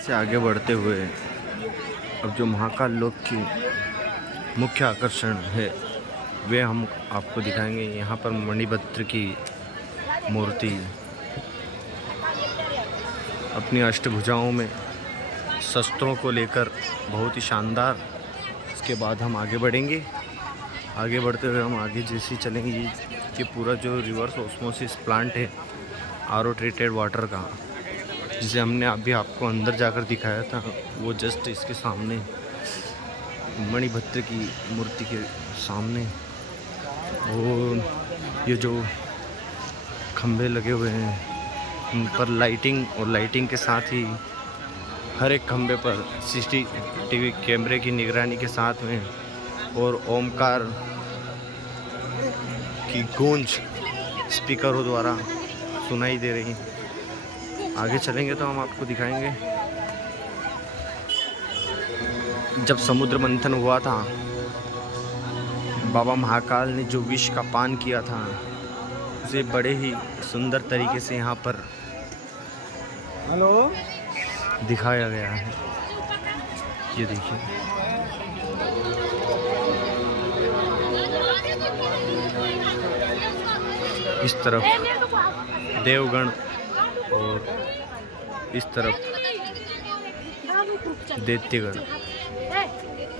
से आगे बढ़ते हुए अब जो महाकाल लोक की मुख्य आकर्षण है वे हम आपको दिखाएंगे। यहाँ पर मणिभद्र की मूर्ति अपनी अष्टभुजाओं में शस्त्रों को लेकर बहुत ही शानदार। इसके बाद हम आगे बढ़ेंगे। आगे बढ़ते हुए हम आगे जैसे चलेंगे कि पूरा जो रिवर्स ऑस्मोसिस प्लांट है आरओ ट्रीटेड वाटर का, जिसे हमने अभी आपको अंदर जाकर दिखाया था, वो जस्ट इसके सामने मणिभद्र की मूर्ति के सामने। और ये जो खंभे लगे हुए हैं उन पर लाइटिंग, और लाइटिंग के साथ ही हर एक खंभे पर सीसीटीवी कैमरे की निगरानी के साथ में और ओमकार की गूंज स्पीकरों द्वारा सुनाई दे रही। आगे चलेंगे तो हम आपको दिखाएंगे जब समुद्र मंथन हुआ था, बाबा महाकाल ने जो विष का पान किया था उसे बड़े ही सुंदर तरीके से यहाँ पर दिखाया गया है। ये देखिए, इस तरफ देवगण और इस तरफ दैत्यगण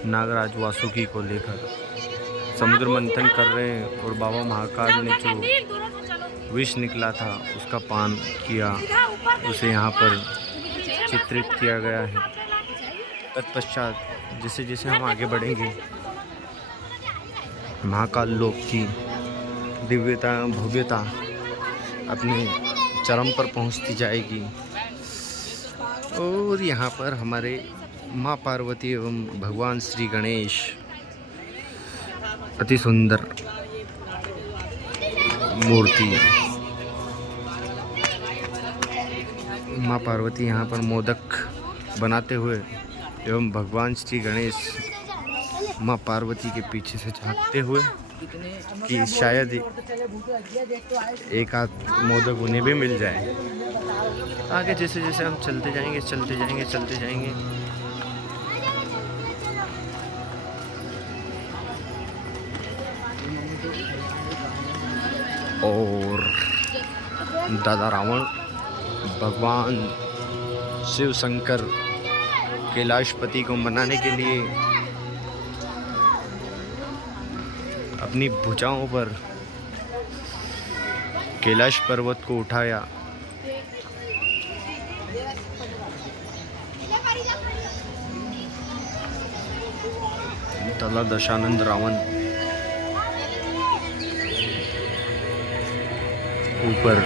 नागराज वासुकी को लेकर समुद्र मंथन कर रहे हैं। और बाबा महाकाल ने जो विष निकला था उसका पान किया, उसे यहाँ पर चित्रित किया गया है। तत्पश्चात जैसे जैसे हम आगे बढ़ेंगे महाकाल लोक की दिव्यता भव्यता अपने चरम पर पहुंचती जाएगी। और यहाँ पर हमारे माँ पार्वती एवं भगवान श्री गणेश अति सुंदर मूर्ति। माँ पार्वती यहाँ पर मोदक बनाते हुए एवं भगवान श्री गणेश माँ पार्वती के पीछे से झांकते हुए कि शायद एक आध मोदक उन्हें भी मिल जाए। आगे जैसे जैसे हम चलते जाएंगे चलते जाएंगे चलते जाएंगे और दादा रावण भगवान शिव शंकर कैलाशपति को मनाने के लिए अपनी भुजाओं पर कैलाश पर्वत को उठाया। दादा दशानंद रावण ऊपर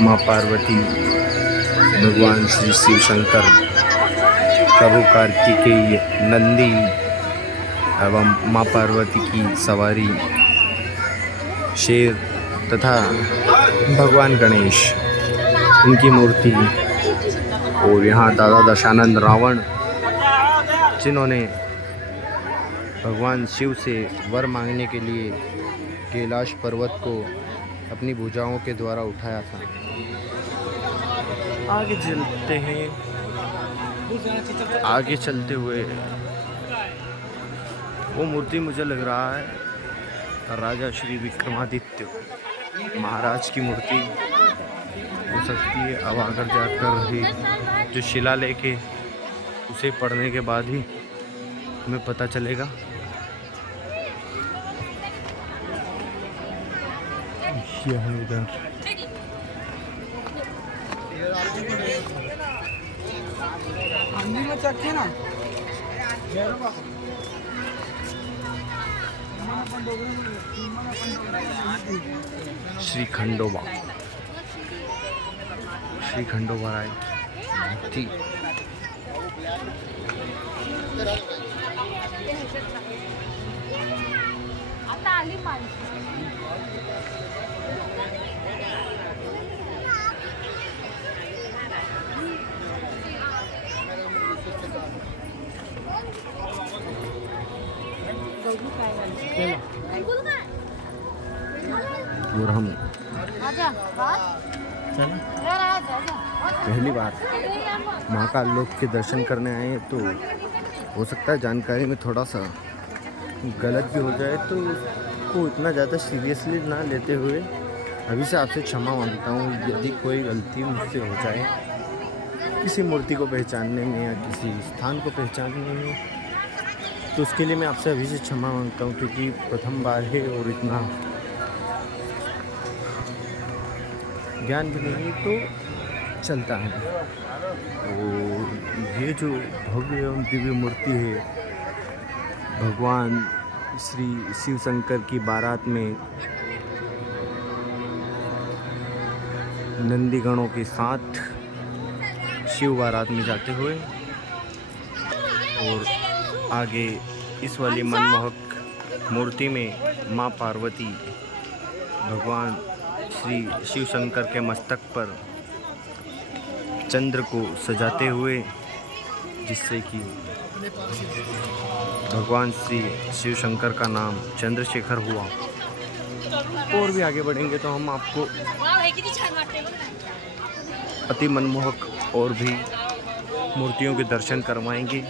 माँ पार्वती भगवान श्री शिव शंकर प्रभु कार्तिकेय नंदी एवं माँ पार्वती की सवारी शेर तथा भगवान गणेश इनकी मूर्ति। और यहाँ दादा दशानंद रावण जिन्होंने भगवान शिव से वर मांगने के लिए कैलाश पर्वत को अपनी भुजाओं के द्वारा उठाया था। आगे चलते हैं। आगे चलते हुए वो मूर्ति मुझे लग रहा है राजा श्री विक्रमादित्य महाराज की मूर्ति हो सकती है। अब आकर जाकर ही जो शिलालेख है उसे पढ़ने के बाद ही हमें पता चलेगा। ये है इधर श्री खंडोबा राय मूर्ति। आता आली माणसं। और हम आजा, चल। पहली बार महाकाल लोक के दर्शन करने आए हैं, तो हो सकता है जानकारी में थोड़ा सा गलत भी हो जाए, तो उसको इतना ज़्यादा सीरियसली ना लेते हुए अभी से आपसे क्षमा मांगता हूँ यदि कोई गलती मुझसे हो जाए किसी मूर्ति को पहचानने में या किसी स्थान को पहचानने में, तो उसके लिए मैं आपसे अभी से क्षमा मांगता हूँ, क्योंकि प्रथम बार है और इतना ज्ञान भी नहीं तो चलता है। और ये जो भव्य एवं दिव्य मूर्ति है, भगवान श्री शिव शंकर की बारात में नंदीगणों के साथ शिव बारात में जाते हुए, और आगे इस वाली मनमोहक मूर्ति में माँ पार्वती भगवान श्री शिव शंकर के मस्तक पर चंद्र को सजाते हुए, जिससे कि भगवान श्री शिव शंकर का नाम चंद्रशेखर हुआ। और भी आगे बढ़ेंगे तो हम आपको अति मनमोहक और भी मूर्तियों के दर्शन करवाएंगे।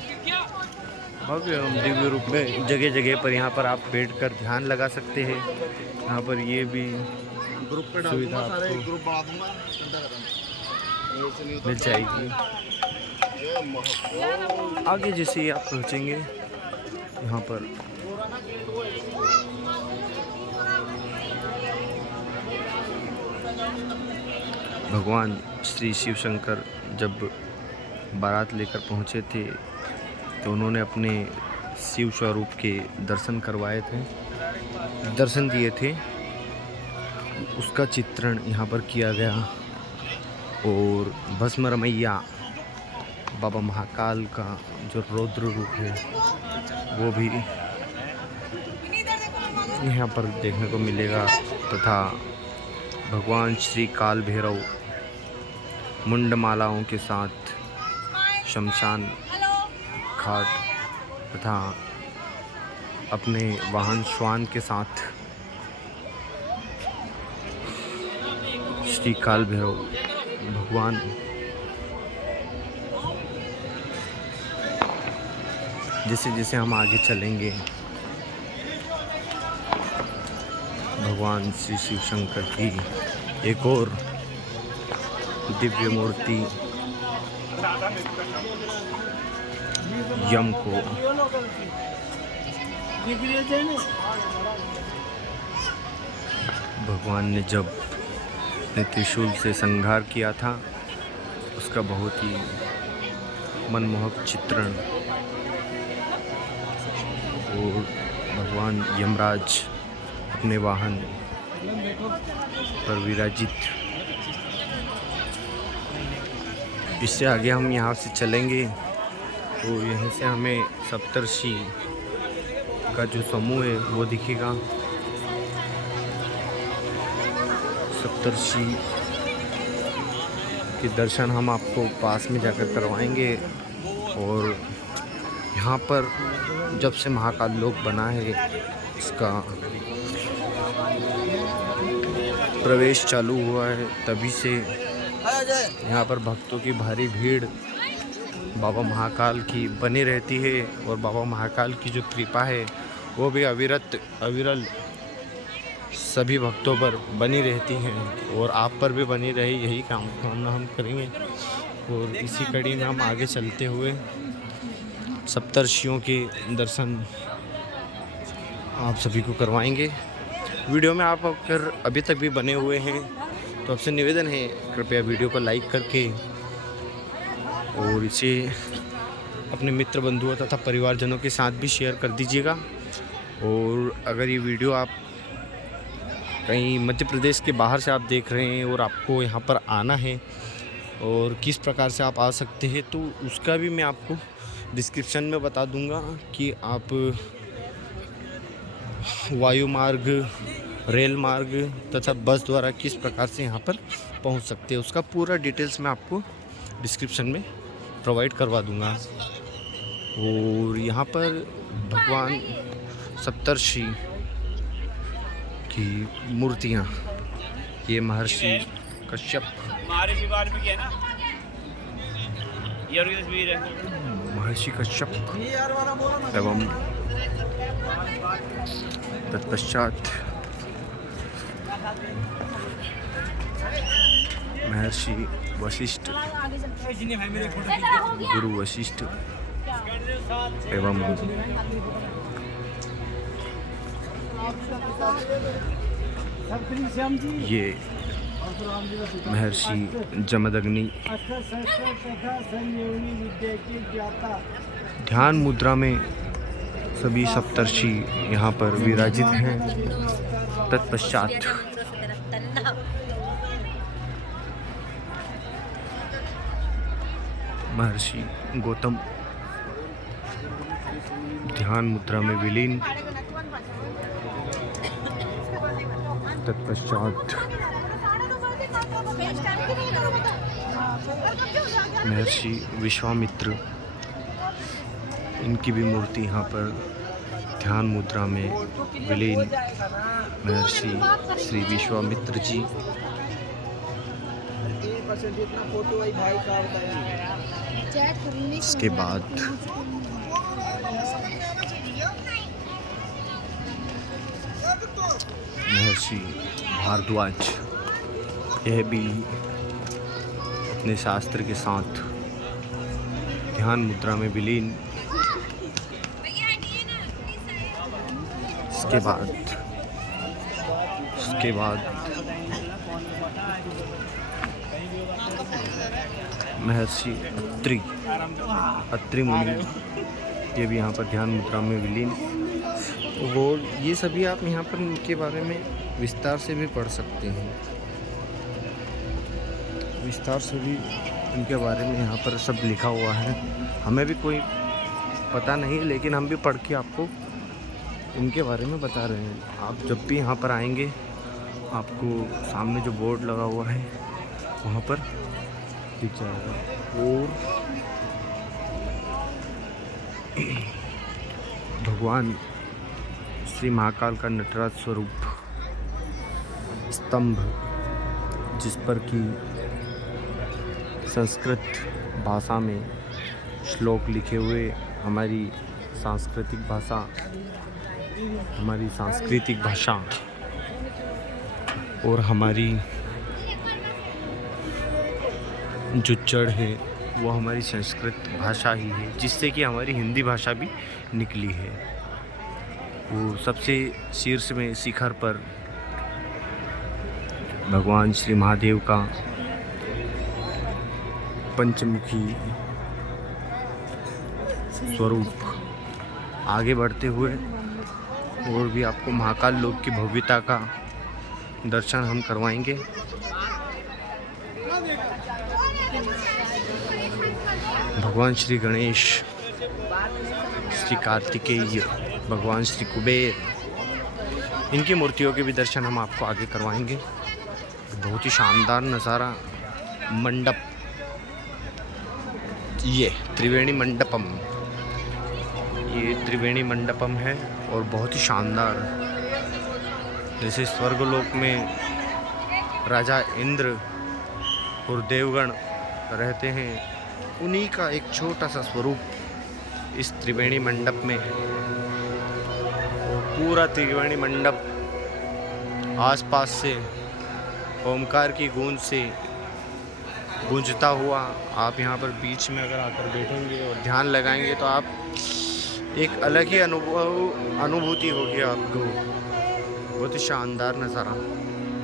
भव्य एवं दिव्य रूप में जगह जगह पर यहाँ पर आप बैठकर ध्यान लगा सकते हैं। यहाँ पर ये भी सुविधा आपको मिल जाएगी। आगे जैसे ही आप पहुँचेंगे यहाँ पर भगवान श्री शिव शंकर जब बारात लेकर पहुँचे थे तो उन्होंने अपने शिव स्वरूप के दर्शन करवाए थे, दर्शन दिए थे, उसका चित्रण यहाँ पर किया गया। और भस्म रमैया बाबा महाकाल का जो रौद्र रूप है वो भी यहाँ पर देखने को मिलेगा, तथा भगवान श्री काल भैरव मुंडमालाओं के साथ शमशान घाट तथा अपने वाहन श्वान के साथ श्री काल भैरव भगवान जैसे जैसे हम आगे चलेंगे भगवान श्री शिव शंकर की एक और दिव्य मूर्ति यम को भगवान ने जब अपने त्रिशूल से संहार किया था, उसका बहुत ही मनमोहक चित्रण। और भगवान यमराज अपने वाहन पर विराजित। इससे आगे हम यहाँ से चलेंगे तो यहीं से हमें सप्तर्षि का जो समूह है वो दिखेगा। सप्तर्षि के दर्शन हम आपको पास में जाकर करवाएंगे। और यहाँ पर जब से महाकाल लोक बना है इसका प्रवेश चालू हुआ है, तभी से यहाँ पर भक्तों की भारी भीड़ बाबा महाकाल की बनी रहती है। और बाबा महाकाल की जो कृपा है वो भी अविरल सभी भक्तों पर बनी रहती हैं, और आप पर भी बनी रहे, यही कामना हम करेंगे। और इसी कड़ी में हम आगे चलते हुए सप्तर्षियों के दर्शन आप सभी को करवाएंगे। वीडियो में आप अगर अभी तक भी बने हुए हैं तो आपसे निवेदन है कृपया वीडियो को लाइक करके और इसे अपने मित्र बंधुओं तथा परिवारजनों के साथ भी शेयर कर दीजिएगा। और अगर ये वीडियो आप कहीं मध्य प्रदेश के बाहर से आप देख रहे हैं और आपको यहाँ पर आना है और किस प्रकार से आप आ सकते हैं, तो उसका भी मैं आपको डिस्क्रिप्शन में बता दूंगा कि आप वायु मार्ग, रेल मार्ग तथा बस द्वारा किस प्रकार से यहाँ पर पहुँच सकते हैं। उसका पूरा डिटेल्स मैं आपको डिस्क्रिप्शन में प्रोवाइड करवा दूंगा। और यहाँ पर भगवान सप्तर्षि की मूर्तियाँ, ये महर्षि कश्यप महर्षि कश्यप एवं तत्पश्चात महर्षि वशिष्ठ, गुरु वशिष्ठ एवं ये महर्षि जमदग्नि ध्यान मुद्रा में सभी सप्तर्षि यहाँ पर विराजित हैं। तत्पश्चात महर्षि गौतम ध्यान मुद्रा में विलीन। तत्पश्चात महर्षि विश्वामित्र, इनकी भी मूर्ति यहाँ पर ध्यान मुद्रा में विलीन। महर्षि श्री विश्वामित्र जी। इसके बाद महर्षि भारद्वाज, यह भी अपने शास्त्र के साथ ध्यान मुद्रा में विलीन। इसके बाद महर्षि अत्रि मुनि, ये भी यहाँ पर ध्यान मुद्रा में विलीन। और ये सभी आप यहाँ पर इनके बारे में विस्तार से भी पढ़ सकते हैं। विस्तार से भी इनके बारे में यहाँ पर सब लिखा हुआ है। हमें भी कोई पता नहीं, लेकिन हम भी पढ़ के आपको इनके बारे में बता रहे हैं। आप जब भी यहाँ पर आएंगे, आपको सामने जो बोर्ड लगा हुआ है वहाँ पर दिख जाएगा। और भगवान श्री महाकाल का नटराज स्वरूप स्तंभ, जिस पर कि संस्कृत भाषा में श्लोक लिखे हुए, हमारी सांस्कृतिक भाषा और हमारी जो जड़ है वो हमारी संस्कृत भाषा ही है, जिससे कि हमारी हिंदी भाषा भी निकली है। वो सबसे शीर्ष में शिखर पर भगवान श्री महादेव का पंचमुखी स्वरूप। आगे बढ़ते हुए और भी आपको महाकाल लोक की भव्यता का दर्शन हम करवाएंगे। भगवान श्री गणेश, श्री कार्तिकेय, भगवान श्री कुबेर, इनकी मूर्तियों के भी दर्शन हम आपको आगे करवाएंगे। बहुत ही शानदार नज़ारा मंडप, ये त्रिवेणी मंडपम, ये त्रिवेणी मंडपम है और बहुत ही शानदार। जैसे स्वर्गलोक में राजा इंद्र और देवगण रहते हैं, उन्हीं का एक छोटा सा स्वरूप इस त्रिवेणी मंडप में। पूरा त्रिवेणी मंडप आसपास से ओमकार की गूंज से गूंजता हुआ, आप यहाँ पर बीच में अगर आकर बैठेंगे और ध्यान लगाएंगे तो आप एक अलग ही अनुभूति होगी आपको। बहुत ही शानदार नज़ारा।